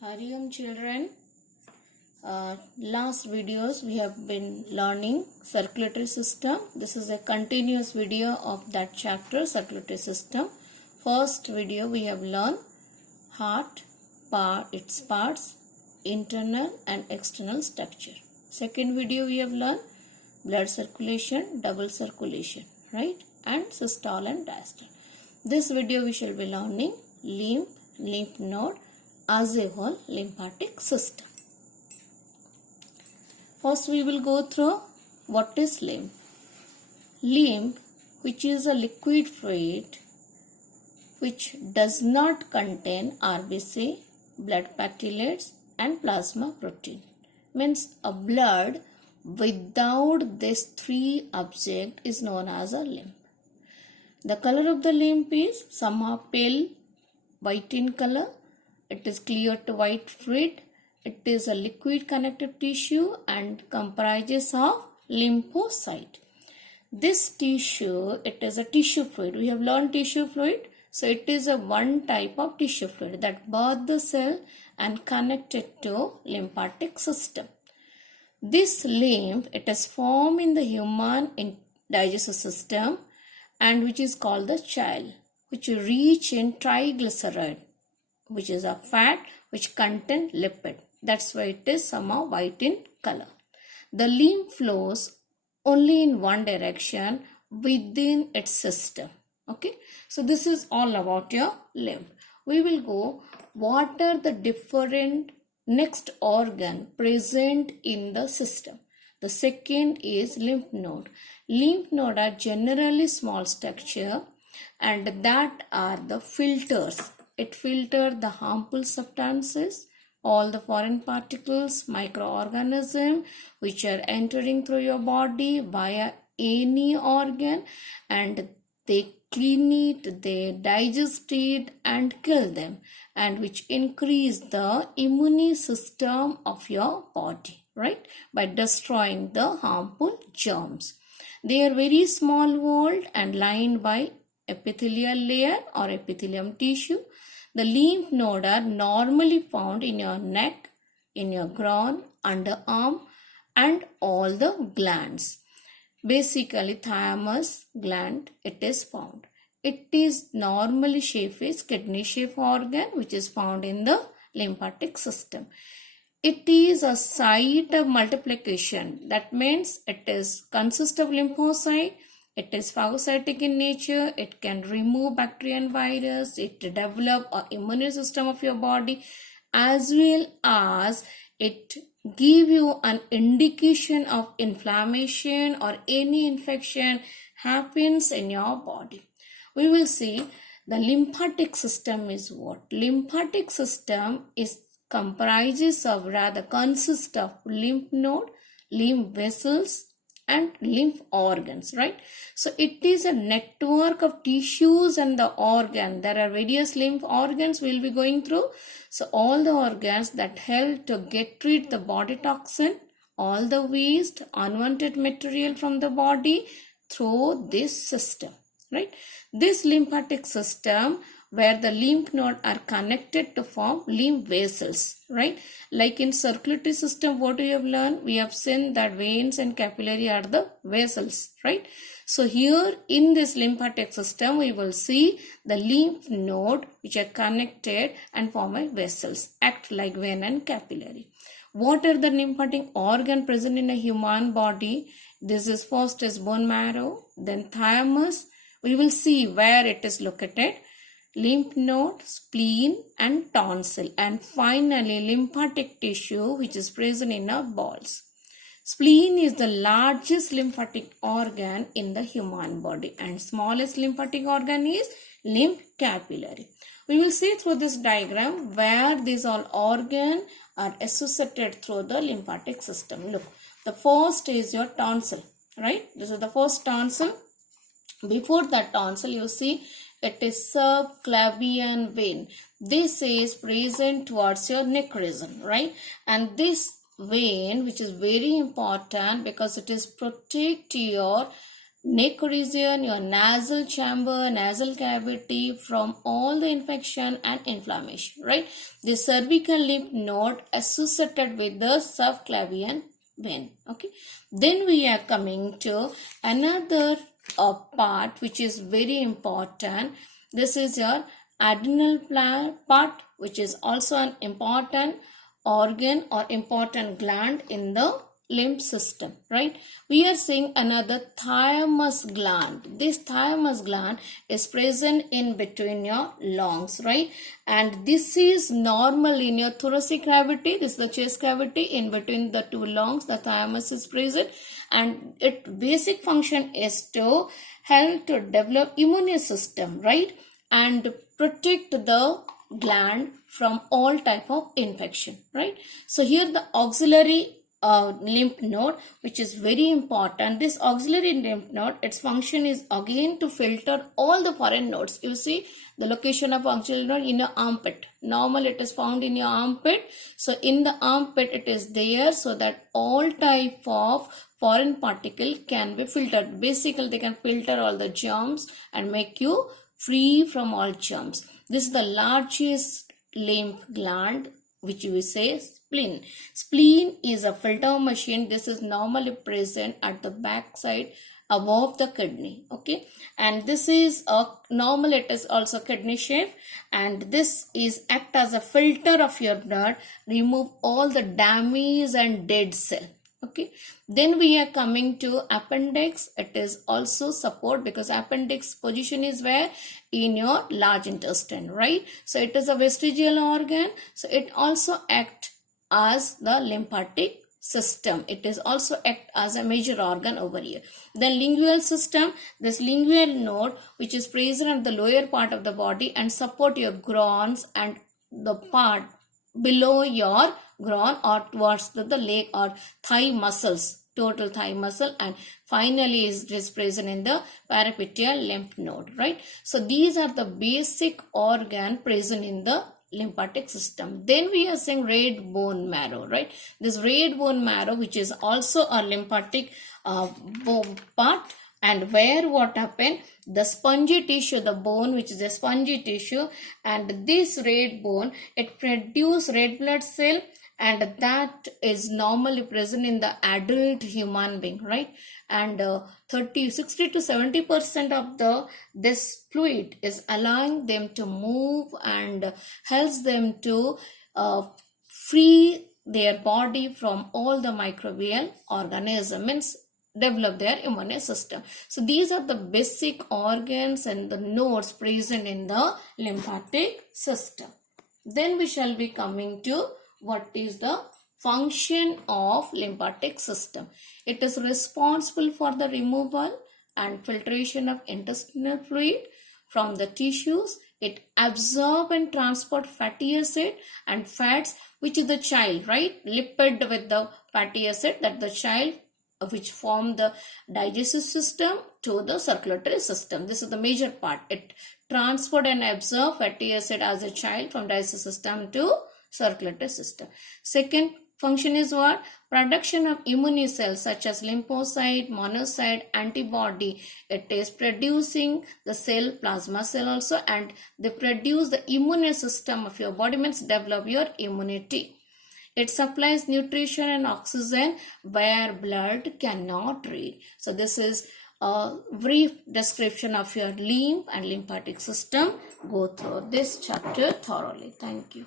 Hariam children, last videos we have been learning circulatory system. This is a continuous video of that chapter, circulatory system. First video we have learned heart, its parts, internal and external structure. Second video we have learned blood circulation, double circulation, right? And systole and diastole. This video we shall be learning lymph node, as a whole lymphatic system. First we will go through what is lymph. Lymph, which is a liquid fluid which does not contain RBC, blood platelets and plasma protein. Means a blood without these three objects is known as a lymph. The color of the lymph is somehow pale white in color. It is clear to white fluid. It is a liquid connective tissue and comprises of lymphocyte. This tissue, it is a tissue fluid. We have learned tissue fluid. So it is a one type of tissue fluid that birth the cell and connected to lymphatic system. This lymph, it is formed in the human digestive system and which is called the chyle, which rich in triglyceride, which is a fat which contain lipid. That's why it is somehow white in color. The lymph flows only in one direction within its system. Okay. So this is all about your lymph. We will go what are the different next organ present in the system. The second is lymph node. Lymph node are generally small structure and that are the filters. It filters the harmful substances, all the foreign particles, microorganisms which are entering through your body via any organ, and they clean it, they digest it and kill them, and which increase the immune system of your body, right? By destroying the harmful germs. They are very small walled and lined by epithelial layer or epithelium tissue. The lymph node are normally found in your neck, in your groin, underarm and all the glands. Basically thymus gland it is found. It is normally shaped as kidney shaped organ which is found in the lymphatic system. It is a site of multiplication. That means it is consists of lymphocyte. It is phagocytic in nature. It can remove bacteria and virus. It develop an immune system of your body, as well as it give you an indication of inflammation or any infection happens in your body. We will see the lymphatic system is what? Lymphatic system is comprises of consists of lymph node, lymph vessels and lymph organs, right? So it is a network of tissues and the organ. There are various lymph organs we'll be going through. So all the organs that help to get rid the body toxin, all the waste, unwanted material from the body through this system, right? This lymphatic system where the lymph node are connected to form lymph vessels, right? Like in circulatory system, what we have learned? We have seen that veins and capillary are the vessels, right? So here in this lymphatic system, we will see the lymph node which are connected and form a vessels, act like vein and capillary. What are the lymphatic organ present in a human body? This is first is bone marrow, then thymus. We will see where it is located. Lymph node, spleen and tonsil, and finally lymphatic tissue which is present in our balls. Spleen is the largest lymphatic organ in the human body and smallest lymphatic organ is lymph capillary. We will see through this diagram where these all organs are associated through the lymphatic system. Look, the first is your tonsil, right? This is the first tonsil. Before that tonsil, you see it is subclavian vein. This is present towards your neck region, right? And this vein, which is very important because it is protect your neck region, your nasal chamber, nasal cavity from all the infection and inflammation, right? The cervical lymph node associated with the subclavian vein, okay? Then we are coming to another part which is very important. This is your adrenal part, which is also an important organ or important gland in the lymph system, right? We are seeing another thymus gland. This thymus gland is present in between your lungs, right? And this is normal in your thoracic cavity. This is the chest cavity. In between the two lungs, the thymus is present, and its basic function is to help to develop immune system, right? And protect the gland from all type of infection, right? So here the auxiliary lymph node, which is very important. This auxiliary lymph node, its function is again to filter all the foreign nodes. You see the location of auxiliary node in your armpit. Normally it is found in your armpit. So in the armpit it is there, so that all type of foreign particle can be filtered. Basically they can filter all the germs and make you free from all germs. This is the largest lymph gland, which we say spleen. Spleen is a filter machine. This is normally present at the back side above the kidney, okay? And this is a normal, it is also kidney shape, and this is act as a filter of your blood, remove all the damage and dead cell. Okay, then we are coming to appendix. It is also support, because appendix position is where? In your large intestine, right? So it is a vestigial organ. So it also act as the lymphatic system. It is also act as a major organ over here. Then lingual system. This lingual node, which is present at the lower part of the body and support your groins and the part below your groin or towards the leg or thigh muscles, total thigh muscle, and finally is present in the parapetial lymph node, right? So these are the basic organ present in the lymphatic system. Then we are saying red bone marrow, right? This red bone marrow, which is also a lymphatic bone part, and where what happened, the spongy tissue, the bone which is a spongy tissue, and this red bone, it produce red blood cell, and that is normally present in the adult human being, right? And 60 to 70% of this fluid is allowing them to move and helps them to free their body from all the microbial organisms, means develop their immune system. So these are the basic organs and the nodes present in the lymphatic system. Then we shall be coming to what is the function of lymphatic system. It is responsible for the removal and filtration of intestinal fluid from the tissues. It absorb and transport fatty acid and fats, which is the child, right? Lipid with the fatty acid, that the child which form the digestive system to the circulatory system. This is the major part. It transport and absorb fatty acid as a child from digestive system to circulatory system. Second function is what? Production of immune cells such as lymphocyte, monocyte, antibody. It is producing the cell, plasma cell also, and they produce the immune system of your body, means develop your immunity. It supplies nutrition and oxygen where blood cannot reach. So this is a brief description of your lymph and lymphatic system. Go through this chapter thoroughly. Thank you.